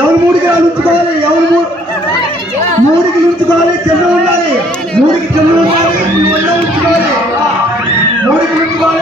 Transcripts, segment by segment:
ఎవరు మూడికి ఉంచుకోవాలి, ఎవరు మూడికి ఉంచుకోవాలి, చిన్న ఉండాలి, మూడికి చిన్న ఉండాలి, ఉంచుకోవాలి, మూడికి ఉంచుకోవాలి.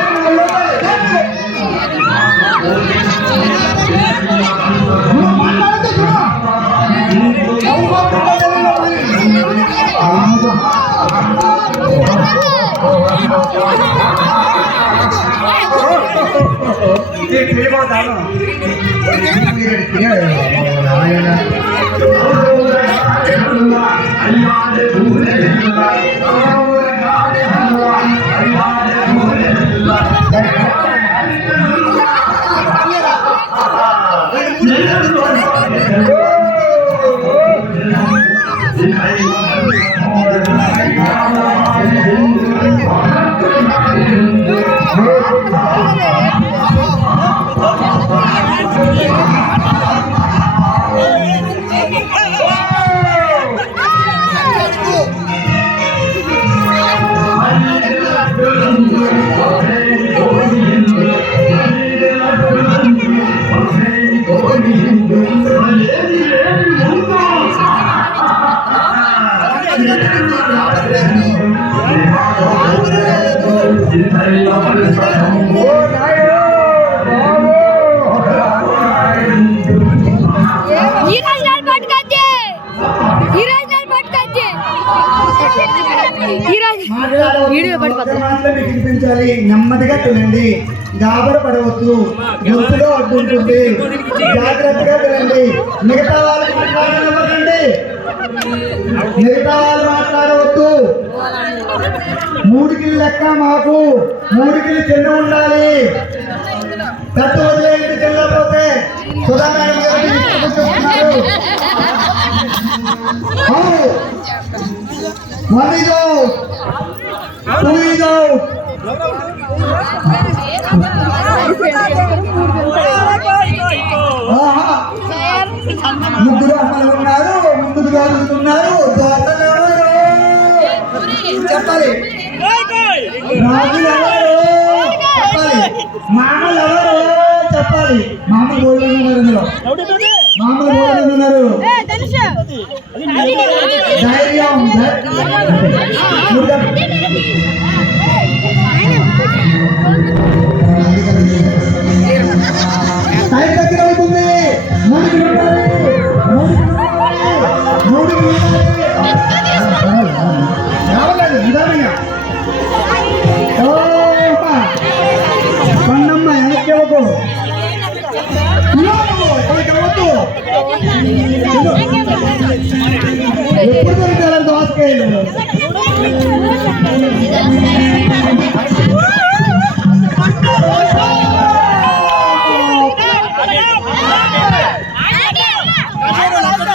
వినిపించాలి. నెమ్మదిగా తినండి, గాబర పడవద్దు, గొంతులో అడ్డుంటుంది, జాగ్రత్తగా తినండి. మిగతా వాళ్ళు మాట్లాడనివ్వకండి, మిగతా వాళ్ళు మాట్లాడవద్దు. మూడికిలు లెక్క మాకు, మూడికిలు చిన్న ఉండాలి. పెద్ద వదిలేంటి తినకపోతే సుధాకర్ చెప్తున్నారు. One is out, two is out. ముగ్గురు అమ్మలు ఉన్నారు, ముందుకు జరుగుతున్నారు. చెప్పాలి, రాజులు ఎవరు చెప్పాలి, మామలు ఎవరు చెప్పాలి. మామలు గోల్డ్ ఉన్నారు, ఇందులో మామలు గోల్డ్ ఉన్నారు. ధైర్యం టైం దగ్గర అవుతుంది. మూడుకి నిదానంగా కొండమ్మ వెనక్కి ఇవ్వకు, ఎప్పుడు దొరుకుతారు దోసకాయలు.